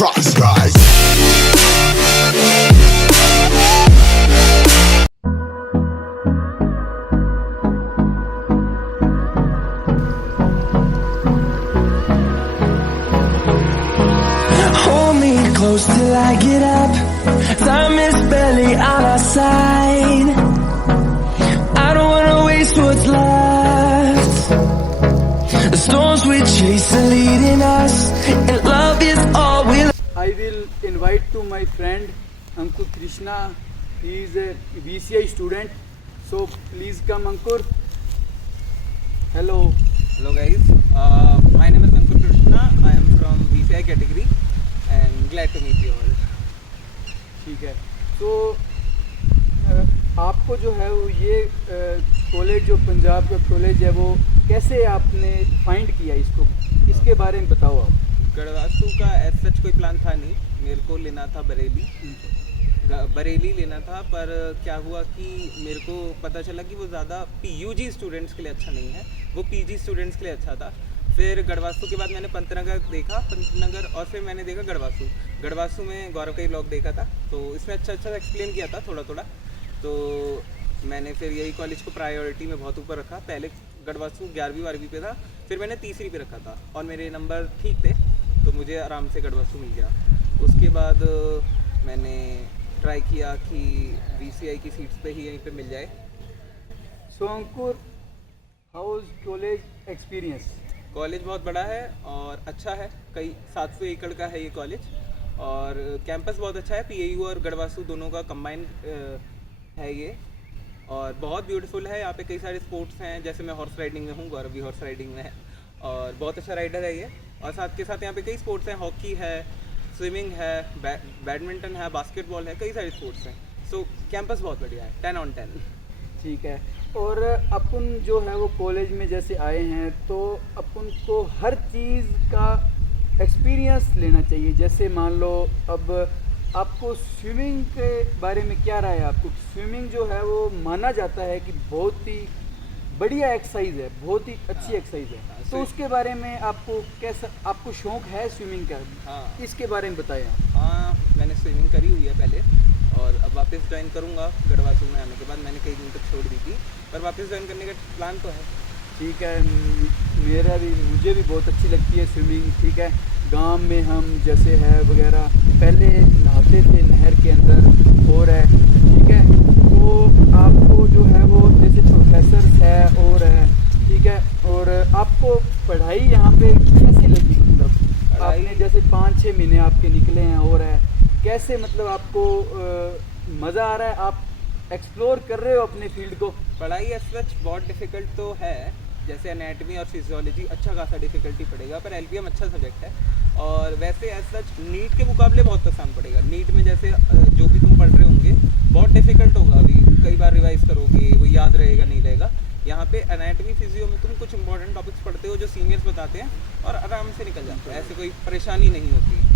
rise, rise. Hold me close till I get up. Time is barely on our side. I don't wanna waste what's left. The storms we chase are leading us, and love is all we'll. I will invite to my friend Ankur Krishna. He is a VCI student. So please come, Ankur. Hello. Hello guys, my name is Ankur Krishna. I am from VCI category and glad to meet you all. ठीक है. तो आपको जो है वो ये college जो पंजाब का कॉलेज है वो कैसे आपने फाइंड किया इसको, इसके बारे में बताओ आप. गढ़वासू का एज सच कोई प्लान था नहीं. मेरे को लेना था बरेली लेना था, पर क्या हुआ कि मेरे को पता चला कि वो ज़्यादा PUG स्टूडेंट्स के लिए अच्छा नहीं है, वो PG स्टूडेंट्स के लिए अच्छा था. फिर गढ़वासू के बाद मैंने पंतनगर देखा, पंतनगर, और फिर मैंने देखा गढ़वासू में गौरव का ही ब्लॉग देखा था, तो इसमें अच्छा एक्सप्लेन किया था थोड़ा, तो मैंने फिर यही कॉलेज को प्रायोरिटी में बहुत ऊपर रखा. पहले गढ़वासू 11वीं-12वीं पे था, फिर मैंने तीसरी पे रखा था और मेरे नंबर ठीक थे, तो मुझे आराम से गढ़वासू मिल गया. उसके बाद मैंने ट्राई किया कि VCI की सीट्स पे ही यहीं पे मिल जाए. So Ankur, how is college experience? College बहुत बड़ा है और अच्छा है. कई 700 एकड़ का है ये कॉलेज, और कैंपस बहुत अच्छा है. PAU और गढ़वासू दोनों का कंबाइंड है ये, और बहुत ब्यूटीफुल है. यहाँ पे कई सारे स्पोर्ट्स हैं, जैसे मैं हॉर्स राइडिंग में हूँ, गौरव भी हॉर्स राइडिंग में है और बहुत अच्छा राइडर है ये. और साथ के साथ यहाँ पे कई स्पोर्ट्स हैं, हॉकी है, स्विमिंग है, बैडमिंटन है, बास्केटबॉल है, कई सारे स्पोर्ट्स हैं. सो कैंपस बहुत बढ़िया है, 10 on 10. ठीक है. और अपन जो है वो कॉलेज में जैसे आए हैं तो अपन को हर चीज़ का एक्सपीरियंस लेना चाहिए. जैसे मान लो अब आपको स्विमिंग के बारे में क्या राय है? आपको स्विमिंग जो है वो माना जाता है कि बहुत ही बढ़िया एक्सरसाइज है, बहुत ही अच्छी एक्सरसाइज है. तो उसके बारे में आपको कैसा, आपको शौक है स्विमिंग का? हाँ, इसके बारे में बताएं आप. हाँ, मैंने स्विमिंग करी हुई है पहले, और अब वापस ज्वाइन करूँगा. गढ़वासू में आने के बाद मैंने कई दिन तक छोड़ दी थी, पर वापस ज्वाइन करने का प्लान तो है. ठीक है. मुझे भी बहुत अच्छी लगती है स्विमिंग. ठीक है. गांव में हम जैसे है वगैरह पहले नहाते थे नहर के अंदर, और है. ठीक है. तो आपको जो है वो जैसे प्रोफेसर है और है, ठीक है, और आपको पढ़ाई यहाँ पे कैसी लगी? मतलब आपने जैसे 5-6 महीने आपके निकले हैं, और है कैसे, मतलब आपको मज़ा आ रहा है? आप एक्सप्लोर कर रहे हो अपने फील्ड को? पढ़ाई एज सच बहुत डिफ़िकल्ट तो है, जैसे एनाटमी और फिजियोलॉजी अच्छा खासा डिफ़िकल्टी पड़ेगा, पर LPM अच्छा सब्जेक्ट है. और वैसे एज सच नीट के मुकाबले बहुत आसान पड़ेगा. नीट में जैसे जो भी तुम पढ़ रहे होंगे बहुत डिफ़िकल्ट होगा, अभी कई बार रिवाइज करोगे, वो याद रहेगा नहीं रहेगा. यहाँ पे एनाटमी फिजियो में तुम कुछ इंपॉर्टेंट टॉपिक्स पढ़ते हो जो सीनियर्स बताते हैं, और आराम से निकल जाते हैं, ऐसे कोई परेशानी नहीं होती.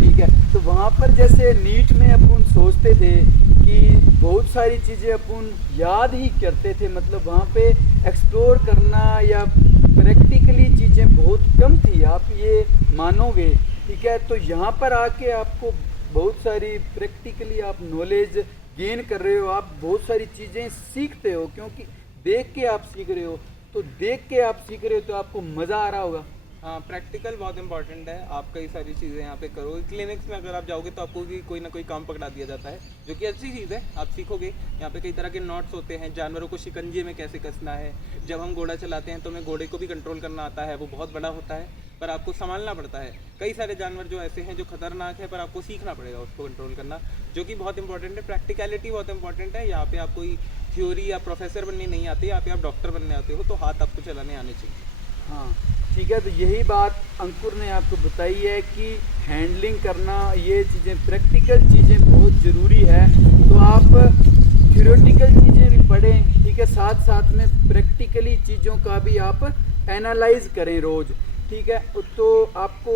ठीक है. तो वहाँ पर जैसे नीट में अपन सोचते थे कि बहुत सारी चीज़ें अपन याद ही करते थे, मतलब वहाँ पे एक्सप्लोर करना या प्रैक्टिकली चीज़ें बहुत कम थी, आप ये मानोगे. ठीक है. तो यहाँ पर आके आपको बहुत सारी प्रैक्टिकली आप नॉलेज गेन कर रहे हो, आप बहुत सारी चीज़ें सीखते हो, क्योंकि देख के आप सीख रहे हो. तो देख के आप सीख रहे हो तो आपको मज़ा आ रहा होगा. हाँ, प्रैक्टिकल बहुत इंपॉर्टेंट है. आप कई सारी चीज़ें यहाँ पे करोगे. क्लिनिक्स में अगर आप जाओगे तो आपको भी कोई ना कोई काम पकड़ा दिया जाता है, जो कि अच्छी चीज़ है, आप सीखोगे. यहाँ पे कई तरह के नॉट्स होते हैं, जानवरों को शिकंजे में कैसे कसना है. जब हम घोड़ा चलाते हैं तो हमें घोड़े को भी कंट्रोल करना आता है, वो बहुत बड़ा होता है, पर आपको संभालना पड़ता है. कई सारे जानवर जो ऐसे हैं जो खतरनाक है, पर आपको सीखना पड़ेगा उसको कंट्रोल करना, जो कि बहुत इंपॉर्टेंट है. प्रैक्टिकलिटी बहुत इंपॉर्टेंट है. यहाँ पे आप कोई थ्योरी या प्रोफेसर बनने नहीं आते, यहाँ पे आप डॉक्टर बनने आते हो, तो हाथ आपको चलाने आने चाहिए. हाँ, ठीक है. तो यही बात अंकुर ने आपको बताई है कि हैंडलिंग करना, ये चीज़ें प्रैक्टिकल चीज़ें बहुत ज़रूरी है. तो आप थ्योरेटिकल चीज़ें भी पढ़ें, ठीक है, साथ साथ में प्रैक्टिकली चीज़ों का भी आप एनालाइज करें रोज़. ठीक है. तो आपको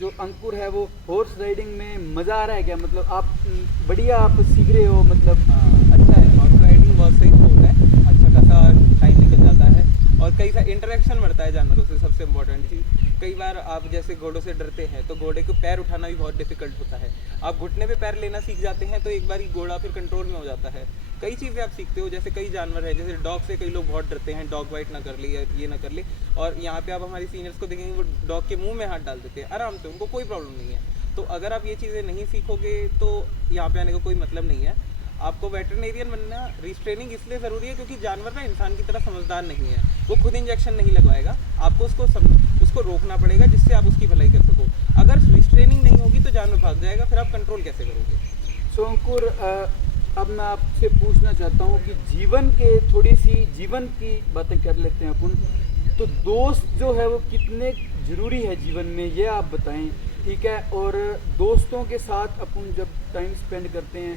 जो अंकुर है वो हॉर्स राइडिंग में मज़ा आ रहा है क्या? मतलब आप बढ़िया आप सीख रहे हो? मतलब अच्छा है, हॉर्स राइडिंग बहुत सही स्पोर्ट है, अच्छा खासा टाइम निकल जाता है, और कई सारे इंटरेक्शन बढ़ता है जानवरों से, सबसे इम्पोर्टेंट चीज़. कई बार आप जैसे घोड़ों से डरते हैं तो घोड़े को पैर उठाना भी बहुत डिफिकल्ट होता है। आप घुटने पे पैर लेना सीख जाते हैं तो एक बार ही घोड़ा फिर कंट्रोल में हो जाता है। कई चीज़ें आप सीखते हो, जैसे कई जानवर है, जैसे डॉग से कई लोग बहुत डरते हैं, डॉग बाइट ना कर ले या ये ना कर ले, और यहाँ पे आप हमारी सीनियर्स को देखेंगे वो डॉग के मुंह में हाथ डाल देते हैं आराम से, उनको कोई प्रॉब्लम नहीं है। तो अगर आप ये चीज़ें नहीं सीखोगे तो यहाँ पे आने का कोई मतलब नहीं है। आपको वेटरनेरियन बनना, रिस्ट्रेनिंग इसलिए ज़रूरी है क्योंकि जानवर ना इंसान की तरह समझदार नहीं है, वो खुद इंजेक्शन नहीं लगवाएगा, आपको उसको रोकना पड़ेगा जिससे आप उसकी भलाई कर सको। अगर रिस्ट्रेनिंग नहीं होगी तो जानवर भाग जाएगा, फिर आप कंट्रोल कैसे करोगे? सो अंकुर, अब मैं आपसे पूछना चाहता हूँ कि थोड़ी सी जीवन की बातें कर लेते हैं अपन। तो दोस्त जो है वो कितने ज़रूरी है जीवन में, ये आप बताएं, ठीक है? और दोस्तों के साथ अपन जब टाइम स्पेंड करते हैं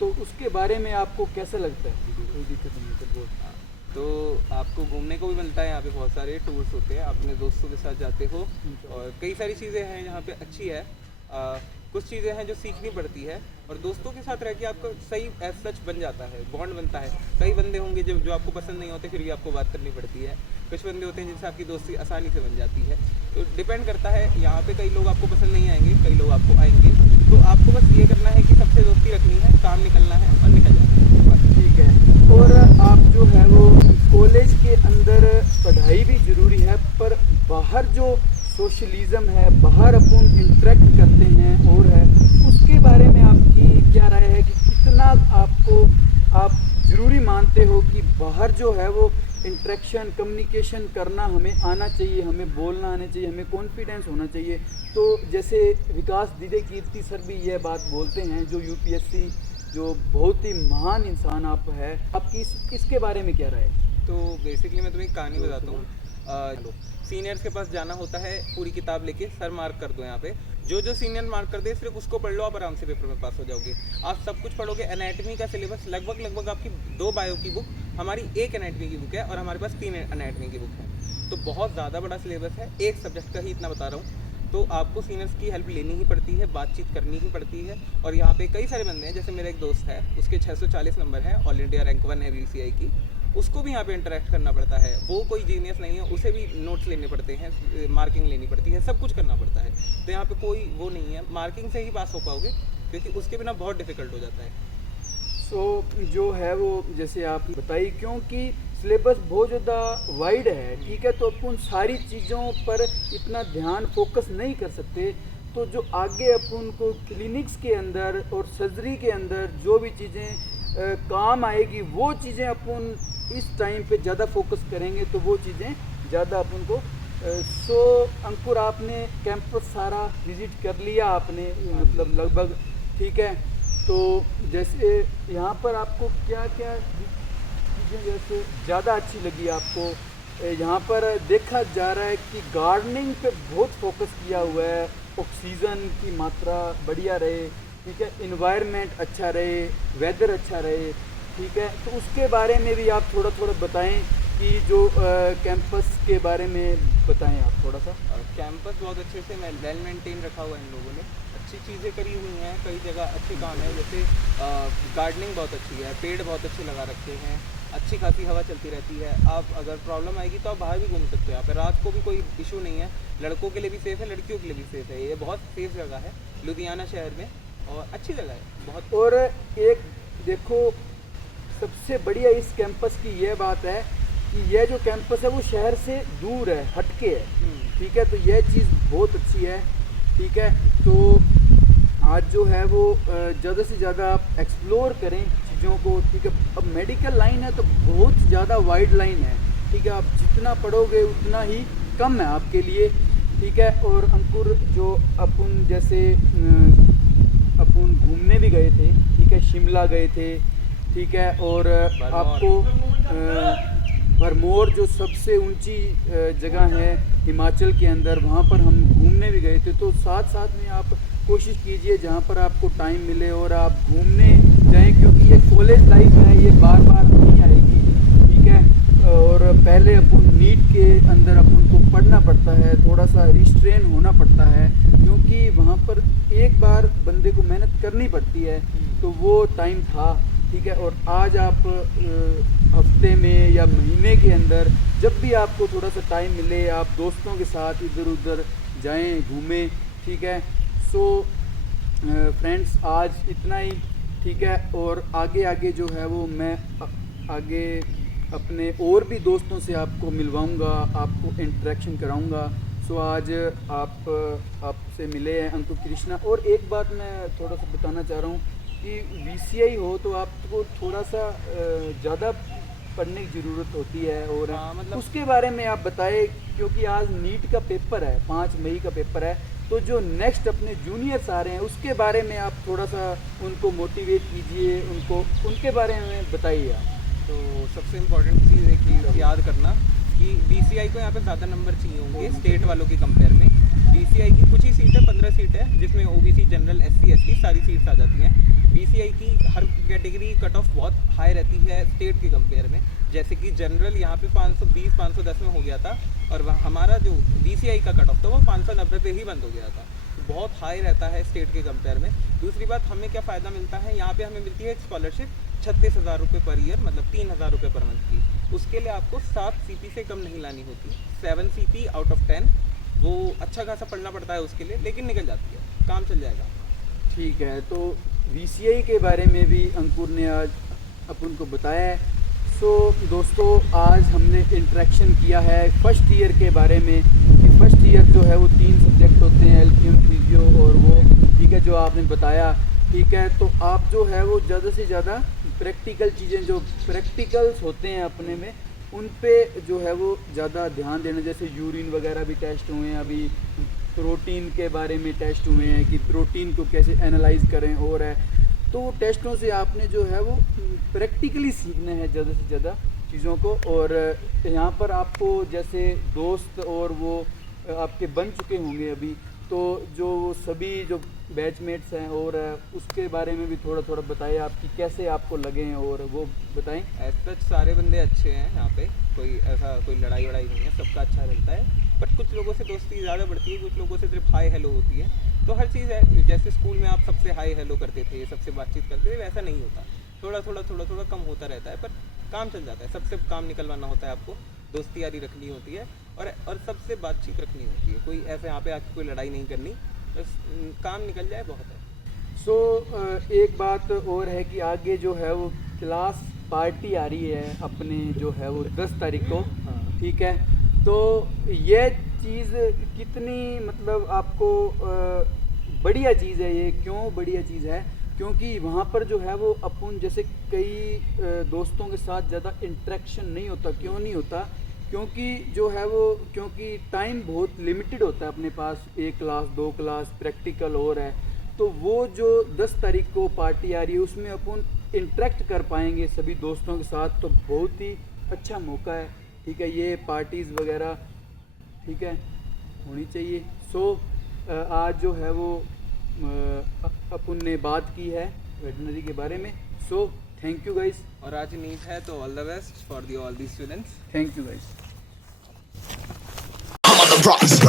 तो उसके बारे में आपको कैसा लगता है? कोई दिक्कत नहीं है तो तो आपको घूमने को भी मिलता है, यहाँ पे बहुत सारे टूर्स होते हैं, आप अपने दोस्तों के साथ जाते हो और कई सारी चीज़ें हैं यहाँ पे अच्छी है। कुछ चीज़ें हैं जो सीखनी पड़ती है, और दोस्तों के साथ रह के आपका सही एज सच बन जाता है, बॉन्ड बनता है। कई बंदे होंगे जो आपको पसंद नहीं होते, फिर भी आपको बात करनी पड़ती है। कुछ बंदे होते हैं जिनसे आपकी दोस्ती आसानी से बन जाती है। तो डिपेंड करता है, यहाँ पे कई लोग आपको पसंद नहीं आएंगे, कई लोग आपको आएंगे। तो आपको बस ये करना है कि सबसे दोस्ती रखनी है, काम निकलना है और निकल जाना है, बस। ठीक है। और आप जो है वो कॉलेज के अंदर पढ़ाई भी ज़रूरी है, पर बाहर जो सोशलिज़म है, बाहर अपन इंटरेक्ट करते हैं और है, उसके बारे में आपकी क्या राय है कि कितना आप ज़रूरी मानते हो कि बाहर जो है वो इंटरेक्शन, कम्युनिकेशन करना हमें आना चाहिए, हमें बोलना आना चाहिए, हमें कॉन्फिडेंस होना चाहिए? तो जैसे विकास दिदे कीर्ति सर भी यह बात बोलते हैं, जो यूपीएससी जो बहुत ही महान इंसान आप है, आपकी इसके बारे में क्या राय है? तो बेसिकली मैं तुम्हें एक कहानी बताता हूँ। सीनियर्स के पास जाना होता है, पूरी किताब लेके, सर मार्क कर दो यहाँ पे, जो सीनियर मार्क कर दे सिर्फ उसको पढ़ लो, आप आराम से पेपर में पास हो जाओगे। आप सब कुछ पढ़ोगे। एनाटमी का सिलेबस लगभग आपकी 2 बायो की बुक, हमारी 1 एनाटमी की बुक है और हमारे पास 3 एनाटमी की बुक है। तो बहुत ज़्यादा बड़ा सिलेबस है, एक सब्जेक्ट का ही इतना बता रहा हूँ। तो आपको सीनियर्स की हेल्प लेनी ही पड़ती है, बातचीत करनी ही पड़ती है। और यहाँ पे कई सारे बंदे हैं, जैसे मेरा एक दोस्त है, उसके 640 नंबर है, ऑल इंडिया रैंक 1 है BCI की, उसको भी यहाँ पे इंटरेक्ट करना पड़ता है। वो कोई जीनियस नहीं है, उसे भी नोट्स लेने पड़ते हैं, मार्किंग लेनी पड़ती है, सब कुछ करना पड़ता है। तो यहाँ पे कोई वो नहीं है, मार्किंग से ही पास हो पाओगे, क्योंकि उसके बिना बहुत डिफिकल्ट हो जाता है। सो जो है वो जैसे आप बताइए, क्योंकि सिलेबस बहुत ज़्यादा वाइड है, ठीक है? तो अपन सारी चीज़ों पर इतना ध्यान फोकस नहीं कर सकते। तो जो आगे अपन को क्लिनिक्स के अंदर और सर्जरी के अंदर जो भी चीज़ें काम आएगी, वो चीज़ें अपन इस टाइम पे ज़्यादा फोकस करेंगे, तो वो चीज़ें ज़्यादा अपन को सो अंकुर, आपने कैंपस सारा विज़िट कर लिया आपने, मतलब लगभग, ठीक है? तो जैसे यहाँ पर आपको क्या क्या चीज़ें जैसे ज़्यादा अच्छी लगी आपको? यहाँ पर देखा जा रहा है कि गार्डनिंग पे बहुत फोकस किया हुआ है, ऑक्सीजन की मात्रा बढ़िया रहे, ठीक है? इन्वायरमेंट अच्छा रहे, वेदर अच्छा रहे, ठीक है? तो उसके बारे में भी आप थोड़ा बताएं कि जो कैंपस के बारे में बताएं आप थोड़ा सा। कैंपस बहुत अच्छे से वेल मेंटेन रखा हुआ है इन लोगों ने, अच्छी चीज़ें करी हुई हैं, कई जगह अच्छे काम है, जैसे गार्डनिंग बहुत अच्छी है, पेड़ बहुत अच्छे लगा रखे हैं, अच्छी खासी हवा चलती रहती है। आप अगर प्रॉब्लम आएगी तो आप बाहर भी घूम सकते हो, यहाँ पे रात को भी कोई इशू नहीं है, लड़कों के लिए भी सेफ़ है, लड़कियों के लिए भी सेफ़ है। ये बहुत सेफ़ जगह है लुधियाना शहर में, और अच्छी जगह है बहुत। और एक देखो, सबसे बढ़िया इस कैंपस की यह बात है कि यह जो कैंपस है वो शहर से दूर है, हटके है, ठीक है? तो यह चीज़ बहुत अच्छी है, ठीक है? तो आज जो है वो ज़्यादा से ज़्यादा आप एक्सप्लोर करें चीज़ों को, ठीक है? अब मेडिकल लाइन है तो बहुत ज़्यादा वाइड लाइन है, ठीक है? आप जितना पढ़ोगे उतना ही कम है आपके लिए, ठीक है? और अंकुर, जो अपन जैसे अपन घूमने भी गए थे, ठीक है? शिमला गए थे, ठीक है? और आपको भरमौर जो सबसे ऊंची जगह है हिमाचल के अंदर, वहाँ पर हम घूमने भी गए थे। तो साथ में आप कोशिश कीजिए जहाँ पर आपको टाइम मिले और आप घूमने जाएं, क्योंकि ये कॉलेज लाइफ है, ये बार नहीं आएगी, ठीक है? और पहले अपन नीट के अंदर अपन को पढ़ना पड़ता है, थोड़ा सा रिस्ट्रेन होना पड़ता है, क्योंकि वहाँ पर एक बार बंदे को मेहनत करनी पड़ती है। तो वो टाइम था, ठीक है। और आज आप हफ्ते में या महीने के अंदर जब भी आपको थोड़ा सा टाइम मिले, आप दोस्तों के साथ इधर उधर जाएं, घूमें, ठीक है। सो फ्रेंड्स, आज इतना ही, ठीक है। और आगे आगे जो है वो मैं आगे अपने और भी दोस्तों से आपको मिलवाऊंगा, आपको इंटरेक्शन कराऊंगा। सो आज आपसे मिले हैं अंकुर कृष्णा। और एक बात मैं थोड़ा सा बताना चाह रहा हूँ कि VCI हो तो आपको थोड़ा सा ज़्यादा पढ़ने की ज़रूरत होती है। और मतलब उसके बारे में आप बताएं, क्योंकि आज नीट का पेपर है, 5 मई का पेपर है। तो जो नेक्स्ट अपने जूनियर्स आ रहे हैं उसके बारे में आप थोड़ा सा उनको मोटिवेट कीजिए, उनके बारे में बताइए आप। तो सबसे इम्पोर्टेंट चीज़ है कि याद करना कि VCI को यहाँ पे ज़्यादा नंबर चाहिए होंगे स्टेट वालों की कंपेयर में। VCI की कुछ ही सीट है, 15 सीट है, जिसमें OBC, जनरल, SC, ST सारी सीट्स आ जाती हैं। VCI की हर कैटेगरी कट ऑफ बहुत हाई रहती है स्टेट के कंपेयर में। जैसे कि जनरल यहाँ पे 520, 510 में हो गया था, और हमारा जो VCI का कट ऑफ था वो 590 पे ही बंद हो गया था। तो बहुत हाई रहता है स्टेट के कंपेयर में। दूसरी बात, हमें क्या फ़ायदा मिलता है, यहाँ पे हमें मिलती है एक स्कॉलरशिप 36,000 रुपये पर ईयर, मतलब 3,000 रुपये पर मंथ की। उसके लिए आपको 7 CP से कम नहीं लानी होती। 7 CP आउट ऑफ 10, वो अच्छा खासा पढ़ना पड़ता है उसके लिए, लेकिन निकल जाती है, काम चल जाएगा। ठीक है। तो VCI के बारे में भी अंकुर ने आज अपन को बताया है। सो दोस्तों, आज हमने इंटरेक्शन किया है फर्स्ट ईयर के बारे में कि फर्स्ट ईयर जो है वो 3 सब्जेक्ट होते हैं, LPM, फिजियो और वो, ठीक है, जो आपने बताया, ठीक है। तो आप जो है वो ज़्यादा से ज़्यादा प्रैक्टिकल चीज़ें, जो प्रैक्टिकल्स होते हैं अपने में, उन पे जो है वो ज़्यादा ध्यान देना। जैसे यूरिन वगैरह भी टेस्ट हुए हैं, अभी प्रोटीन के बारे में टेस्ट हुए हैं कि प्रोटीन को कैसे एनालाइज करें, और है तो टेस्टों से आपने जो है वो प्रैक्टिकली सीखना है ज़्यादा से ज़्यादा चीज़ों को। और यहाँ पर आपको जैसे दोस्त और वो आपके बन चुके होंगे अभी, तो जो सभी जो बैचमेट्स हैं, और उसके बारे में भी थोड़ा थोड़ा बताएं आपकी कैसे आपको लगे हैं, और वो बताएं। ऐसा सारे बंदे अच्छे हैं यहाँ पे, कोई लड़ाई वड़ाई नहीं है, सबका अच्छा चलता है। बट कुछ लोगों से दोस्ती ज़्यादा बढ़ती है, कुछ लोगों से सिर्फ हाई हेलो होती है। तो हर चीज़ है, जैसे स्कूल में आप सबसे हाई हेलो करते थे, सबसे बातचीत करते थे, वैसा नहीं होता। थोड़ा थोड़ा कम होता रहता है, पर काम चल जाता है। सबसे काम निकलवाना होता है आपको, दोस्ती यारी रखनी होती है, और सबसे बातचीत रखनी होती है। कोई ऐसे यहाँ पे आके कोई लड़ाई नहीं करनी, बस काम निकल जाए बहुत है। सो एक बात और है कि आगे जो है वो क्लास पार्टी आ रही है अपने, जो है वो 10 तारीख को, ठीक है। तो ये चीज़ कितनी, मतलब आपको बढ़िया चीज़ है ये। क्यों बढ़िया चीज़ है? क्योंकि वहाँ पर जो है वो अपन जैसे कई दोस्तों के साथ ज़्यादा इंटरेक्शन नहीं होता। क्यों नहीं होता? क्योंकि जो है वो, क्योंकि टाइम बहुत लिमिटेड होता है अपने पास, 1 क्लास 2 क्लास प्रैक्टिकल और है। तो वो जो 10 तारीख को पार्टी आ रही है उसमें अपन इंटरेक्ट कर पाएंगे सभी दोस्तों के साथ, तो बहुत ही अच्छा मौका है, ठीक है। ये पार्टीज़ वगैरह, ठीक है, होनी चाहिए। सो आज जो है वो अपन ने बात की है वेटनरी के बारे में। So thank you guys. और आज नीट है तो all the best for all the students. Thank you guys. I'm on the rocks.